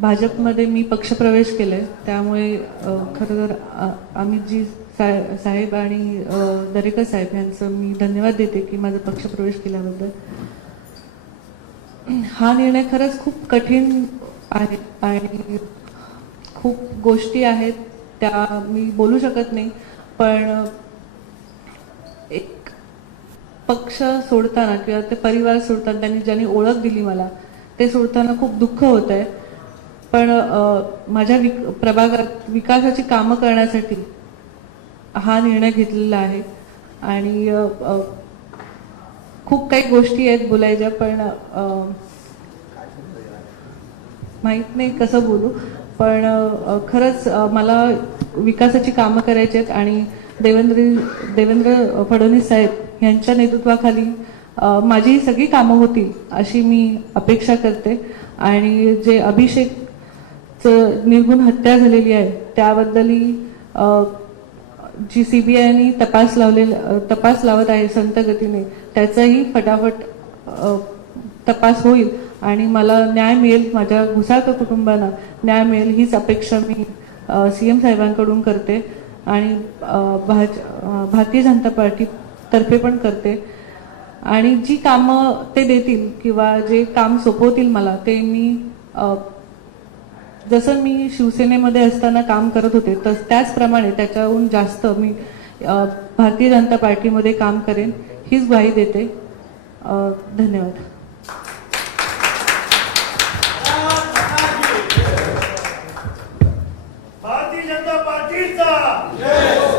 भाजपमध्ये मी पक्षप्रवेश केलाय, त्यामुळे खरं तर अमितजी साहेब आणि दरेकर साहेब यांचं मी धन्यवाद देते की माझा पक्षप्रवेश केल्याबद्दल. हा निर्णय खरंच खूप कठीण आहे आणि खूप गोष्टी आहेत त्या मी बोलू शकत नाही, पण एक पक्ष सोडताना किंवा ते परिवार सोडताना त्यांनी ज्यांनी ओळख दिली मला ते सोडताना खूप दुःख होत आहे. पण माझ्या प्रभागात विकासाची कामं करण्यासाठी हा निर्णय घेतलेला आहे आणि खूप काही गोष्टी आहेत बोलायच्या, पण माहित नाही कसं बोलू. पण खरंच मला विकासाची कामं करायची आहेत आणि देवेंद्र फडणवीस साहेब यांच्या नेतृत्वाखाली माझी सगळी कामं होतील अशी मी अपेक्षा करते. आणि जे अभिषेकचं निर्गुण हत्या झालेली आहे त्याबद्दलही जी सीबीआयने तपास लावत आहे संत गतीने, त्याचाही फटाफट तपास होईल आणि मला न्याय मिळेल, माझ्या घुसाळकर कुटुंबांना न्याय मिळेल हीच अपेक्षा मी सीएम साहेबांकडून करते आणि भारतीय जनता पार्टी तर्फे पण करते. आणि जी कामं ते देतील किंवा जे काम सोपवतील मला ते मी जसं मी शिवसेनेमध्ये असताना काम करत होते त्याचप्रमाणे त्याच्याहून जास्त मी भारतीय जनता पार्टीमध्ये काम करेन हीच ग्वाही देते. धन्यवाद.